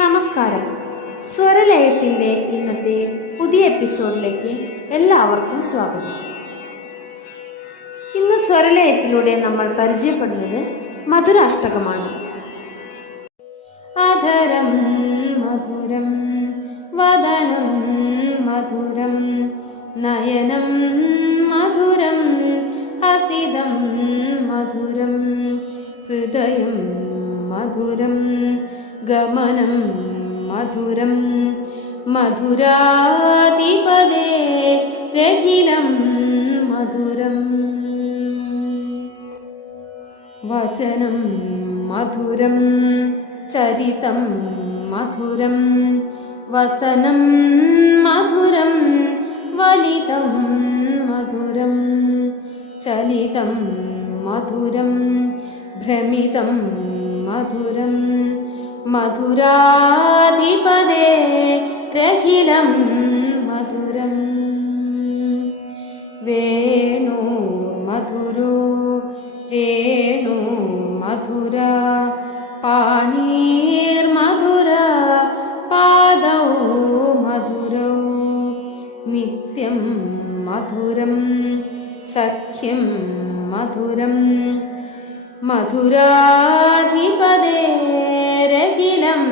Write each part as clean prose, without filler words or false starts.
നമസ്കാരം. സ്വരലയത്തിൻ്റെ ഇന്നത്തെ പുതിയ എപ്പിസോഡിലേക്ക് എല്ലാവർക്കും സ്വാഗതം. ഇന്ന് സ്വരലയത്തിലൂടെ നമ്മൾ പരിചയപ്പെടുന്നത് മധുരാഷ്ടകമാണ്. അധരം മധുരം വദനം മധുരം നയനം മധുരം ഹസിതം മധുരം ഹൃദയം മധുരം ഗമനം മധുരം മധുരാധിപദേ രഖിലം മധുരം വചനം മധുരം ചരിതം മധുരം വസനം മധുരം വലിതം മധുരം ചലിതം മധുരം ഭ്രമിതം മധുരം മധുരാധിപദേ രഖിലം മധുരം വേണു മധുരോ രേണു മധുര പാണീർ മധുര പാദൗ മധുരോ നിത്യം മധുരം സഖ്യം മധുരം മധുരാധിപദേ രഖിലം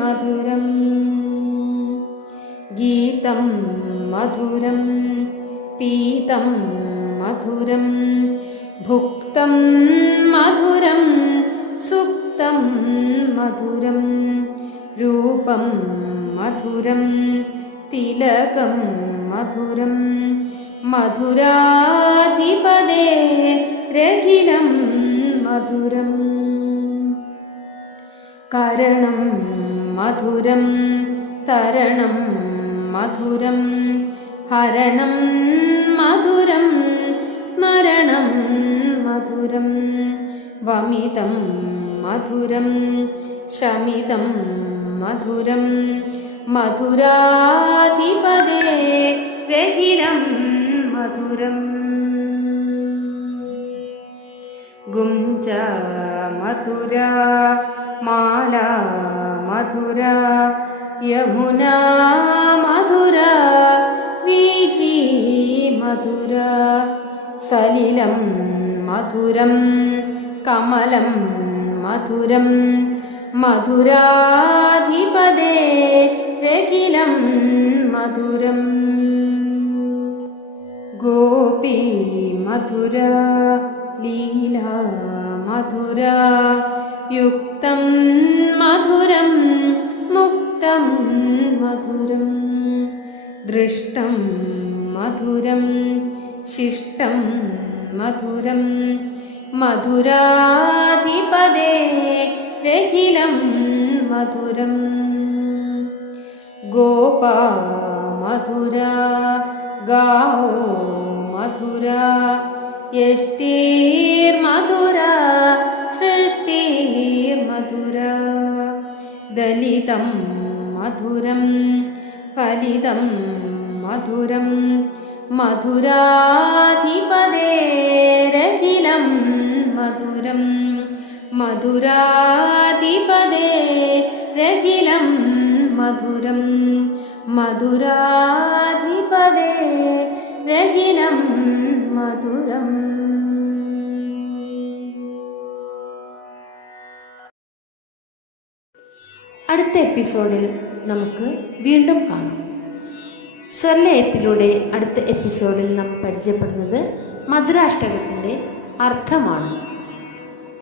മധുരം ഗീതം മധുരം പീതം മധുരം ഭുക്തം മധുരം സുപ്തം മധുരം രൂപം മധുരം തിലകം മധുരം മധുരാധിപദേ രഖിലം മധുരം കരണം മധുരം തരണം മധുരം ഹരണം മധുരം സ്മരണം മധുരം വമിതം മധുരം ശമിതം മധുരം മധുരാധിപദേ രഖിലം മധുരം ഗുഞ്ച മധുര മാല മധുര യമുന മധുര വീചി മധുര സലിലം മധുരം കമലം മധുരം മധുരാധിപദേ രഖിലം മധുരം ഗോപി മധുര ലീല മധുര യുക്തം മധുരം മുക്തം മധുരം ദൃഷ്ടം മധുരം ശിഷ്ടം മധുരം മധുരാധിപദേ രഖിലം മധുരം ഗോപ മധുര ഗാവോ മധുര യഷ്ടിർമധുര സൃഷ്ടിർമധുര ദലിതം മധുരം ഫലിതം മധുരം മധുരാധിപദേ രഖിലം മധുരം മധുരാധിപദേ രഖിലം മധുരം മധുരാധിപദേ രഖിലം മധുരം. അടുത്ത എപ്പിസോഡിൽ നമുക്ക് വീണ്ടും കാണാം. സ്വരലയത്തിലൂടെ അടുത്ത എപ്പിസോഡിൽ നാം പരിചയപ്പെടുന്നത് മധുരാഷ്ടകത്തിൻ്റെ അർത്ഥമാണ്.